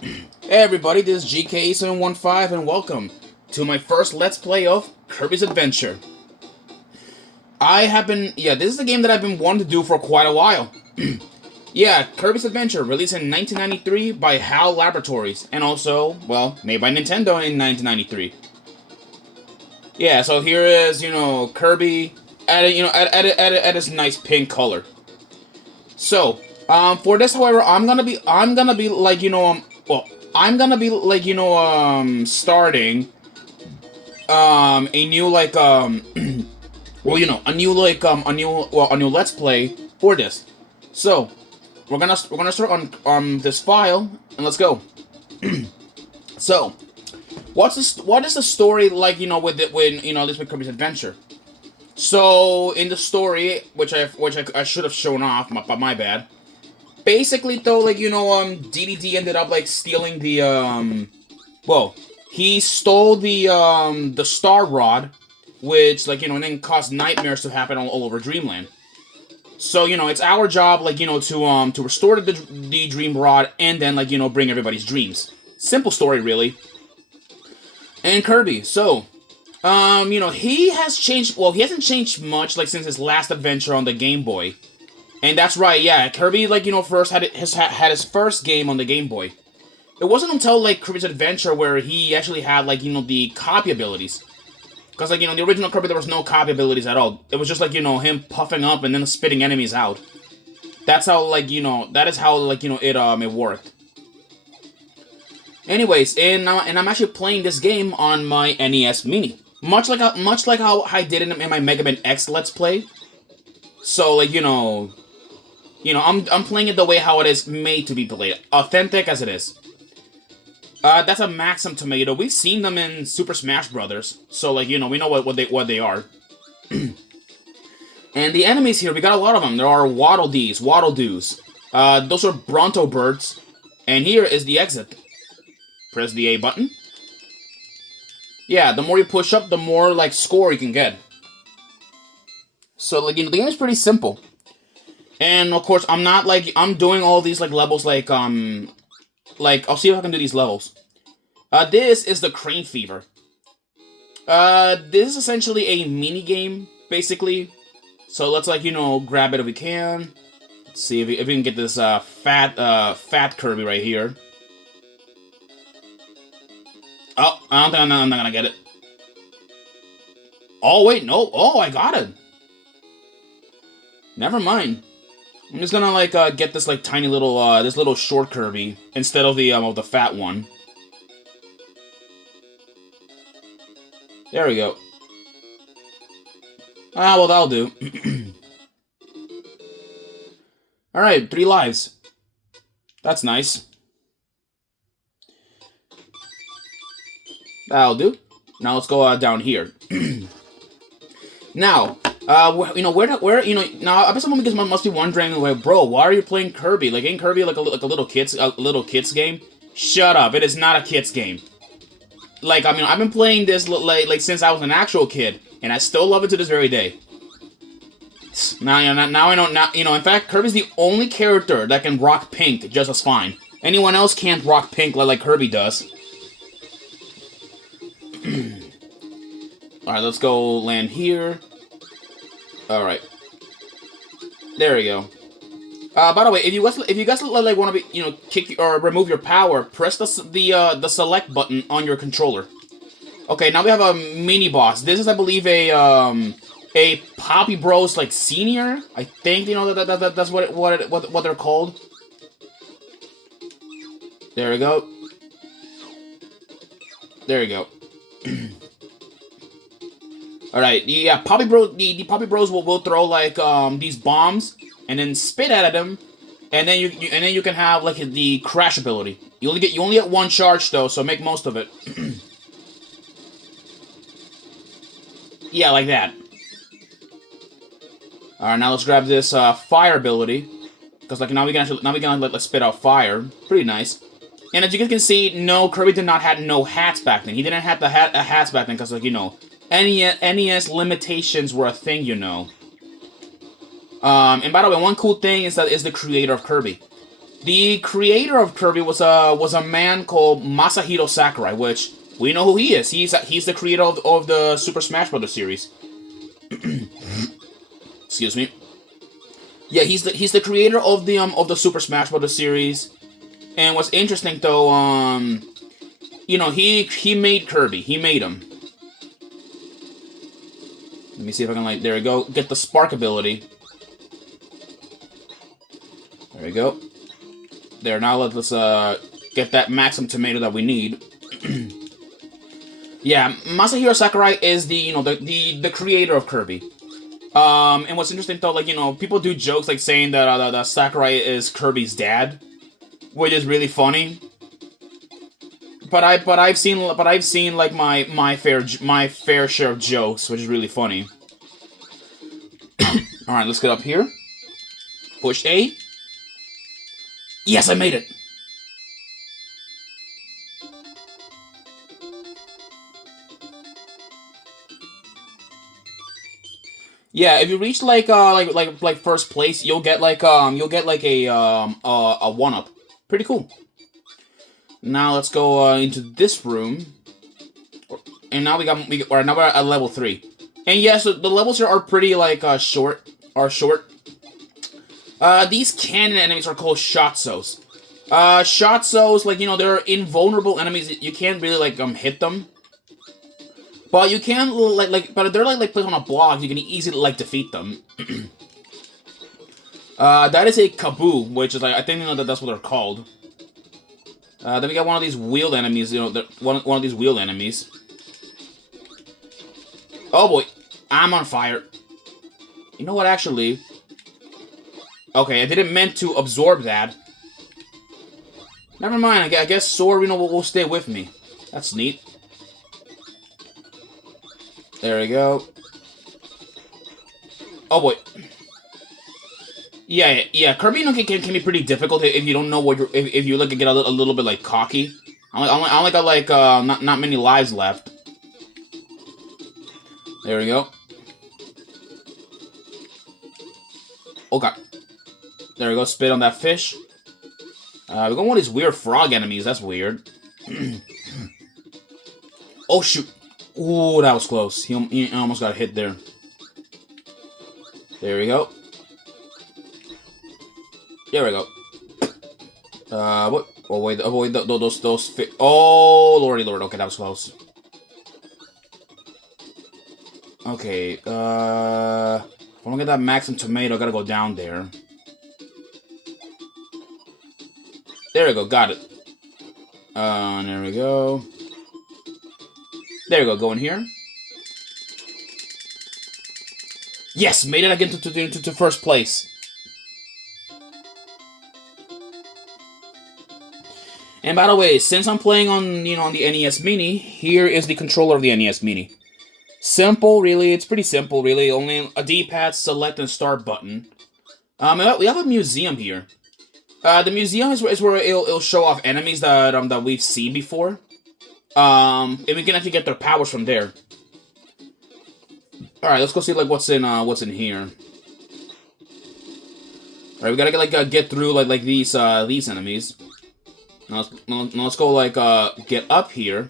Hey everybody, this is GK715 and welcome to my first Let's Play of Kirby's Adventure. This is a game that I've been wanting to do for quite a while. Yeah, Kirby's Adventure, released in 1993 by HAL Laboratories, and also, well, made by Nintendo in 1993. Yeah, so here is, Kirby at his nice pink color. So, for this, however, I'm gonna be starting, a new, a new Let's Play for this. So, we're gonna start on this file, and let's go. So, what is the story like, with this with Kirby's Adventure? So, in the story, which I should have shown off, but my bad. Basically, though, DDD ended up, stealing the, he stole the Star Rod, which, and then caused nightmares to happen all over Dreamland. So, it's our job, to restore the Dream Rod, and then, bring everybody's dreams. Simple story, really. And Kirby, so, he has changed, he hasn't changed much, since his last adventure on the Game Boy. And that's right, yeah, Kirby, first had his first game on the Game Boy. It wasn't until, Kirby's Adventure where he actually had, the copy abilities. Because, the original Kirby, there was no copy abilities at all. It was just, him puffing up and then spitting enemies out. That's how, that is how, it worked. Anyways, and I'm actually playing this game on my NES Mini. Much like how I did it in my Mega Man X Let's Play. So, I'm playing it the way how it is made to be played. Authentic as it is. That's a Maxim Tomato. We've seen them in Super Smash Brothers. So, we know what they are. And the enemies here, we got a lot of them. There are Waddle Dees, Waddle Doos. Those are Bronto Birds. And here is the exit. Press the A button. Yeah, the more you push up, the more, score you can get. So, the game is pretty simple. And, of course, I'm not, I'm doing all these, levels, I'll see if I can do these levels. This is the Crane Fever. This is essentially a mini-game, basically. So, let's, grab it if we can. Let's see if we can get this, fat Kirby right here. Oh, I don't think I'm not gonna get it. Oh, wait, no. Oh, I got it. Never mind. I'm just gonna, get this, tiny little, this little short Kirby instead of the fat one. There we go. Ah, well, that'll do. Alright, 3 lives. That's nice. That'll do. Now let's go, down here. Now, now I bet someone must be wondering, bro, why are you playing Kirby? Ain't Kirby a little kid's game? Shut up, it is not a kid's game. I've been playing this since I was an actual kid, and I still love it to this very day. Now I know. In fact, Kirby's the only character that can rock pink just as fine. Anyone else can't rock pink like Kirby does. Alright, let's go land here. Alright. There we go. By the way, if you guys want to be, kick or remove your power, press the select button on your controller. Okay, now we have a mini boss. This is, I believe, a Poppy Bros senior. I think that's what they're called. There we go. There we go. Alright, yeah, Poppy Bros. The Poppy Bros will throw these bombs and then spit at them, and then you can have the crash ability. You only get one charge though, so make most of it. Yeah, like that. Alright, now let's grab this fire ability, because now we can spit out fire. Pretty nice. And as you guys can see, no, Kirby did not have no hats back then. He didn't have the hats back then because NES limitations were a thing, And by the way, one cool thing is the creator of Kirby. The creator of Kirby was a man called Masahiro Sakurai, which we know who he is. He's the creator of the Super Smash Bros. Series. Excuse me. Yeah, he's the creator of the Super Smash Bros. Series. And what's interesting though, you know, he made Kirby. He made him. Let me see if I can, like, there we go, get the spark ability. There we go. There, now let's get that maximum tomato that we need. Yeah, Masahiro Sakurai is the creator of Kirby. And what's interesting though, like, you know, people do jokes like saying that that Sakurai is Kirby's dad, which is really funny. But I've seen like my fair share of jokes, which is really funny. All right, let's get up here. Push A. Yes, I made it. Yeah, if you reach like first place, you'll get like a 1-up. Pretty cool. Now let's go into this room, and now now we're at level 3. And yeah, so the levels here are pretty like short. These cannon enemies are called Shotsos. Shotsos, like, you know, they're invulnerable enemies. You can't really like hit them, but you can but they're like placed on a block. You can easily like defeat them. That is a Kaboo, which is like, I think, you know, that's what they're called. Then we got one of these wheeled enemies. You know, one of these wheeled enemies. Oh boy, I'm on fire. You know what? Actually, okay, I didn't meant to absorb that. Never mind. I guess Sora, you know, will stay with me. That's neat. There we go. Oh boy. Yeah. Kirby, you know, can be pretty difficult if you don't know what if you like get a little bit like cocky. I only got like not many lives left. There we go. Oh god. There we go. Spit on that fish. We got one of these weird frog enemies. That's weird. Oh shoot. Ooh, that was close. He almost got hit there. There we go. There we go. What? Oh wait, those oh lordy lord. Okay, that was close. Okay, if I don't get that maximum tomato, I gotta go down there. There we go, got it. There we go. There we go, go in here. Yes, made it again to first place. And by the way, since I'm playing on, you know, on the NES Mini, here is the controller of the NES Mini. Simple, really. It's pretty simple, really. Only a D-pad, select, and start button. We have a museum here. The museum is where it'll show off enemies that we've seen before. And we can actually get their powers from there. All right, let's go see like what's in here. All right, we gotta get through like these enemies. Now let's go like get up here.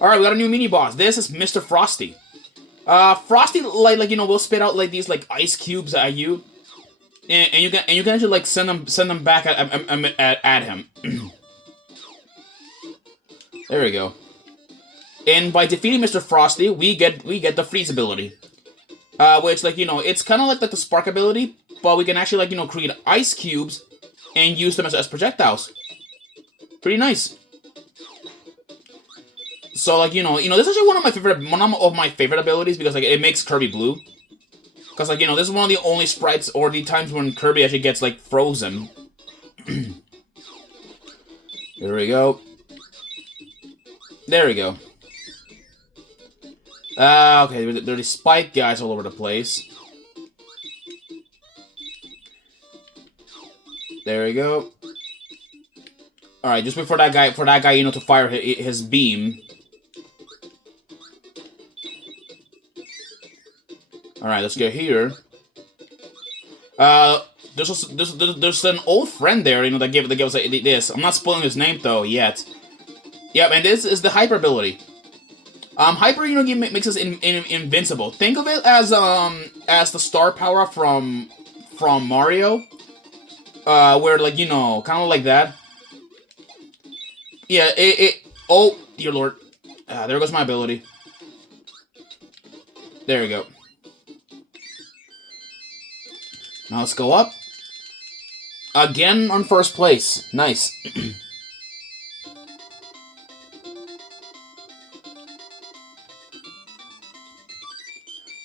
All right, we got a new mini boss. This is Mr. Frosty. Frosty like you know, will spit out like these like ice cubes at you, and you can actually like send them back at him. There we go. And by defeating Mr. Frosty, we get the freeze ability, which, like, you know, it's kind of like the spark ability, but we can actually, like, you know, create ice cubes and use them as projectiles. Pretty nice. So, like, you know, this is actually one of my favorite abilities, because like it makes Kirby blue. Because, like, you know, this is one of the only sprites or the times when Kirby actually gets like frozen. There we go. There we go. Okay, there are these spike guys all over the place. There we go. Alright, just wait for that guy, you know, to fire his beam. Alright, let's get here. there's an old friend there, that gave us this. I'm not spoiling his name though yet. Yep, and this is the hyper ability. Hyper, makes us invincible. Think of it as the star power from Mario, where kind of like that. Yeah, oh dear lord, there goes my ability. There we go. Now let's go up. Again on first place. Nice.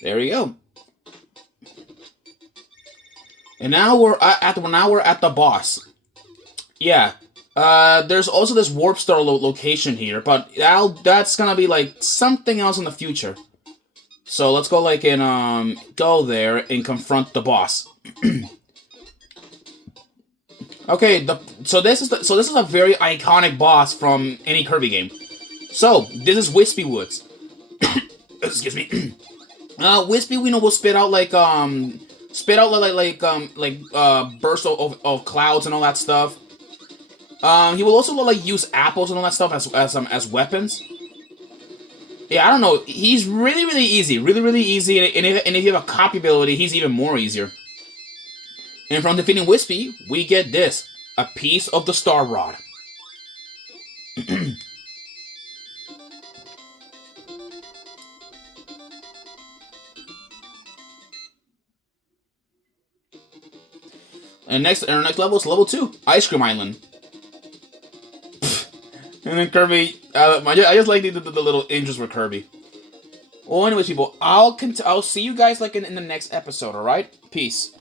There we go. And now we're at the boss. Yeah. There's also this warp star location here, but that's gonna be like something else in the future. So let's go and go there and confront the boss. Okay, so this is a very iconic boss from any Kirby game. So this is Wispy Woods. Excuse me. Wispy, will spit out bursts of clouds and all that stuff. He will also use apples and all that stuff as weapons. Yeah, I don't know. He's really easy, really easy. And if you have a copy ability, he's even more easier. And from defeating Wispy, we get this: a piece of the Star Rod. And our next level is level 2, Ice Cream Island. And then Kirby, I just like the little intros for Kirby. Well, anyways, people, I'll see you guys in the next episode. All right, peace.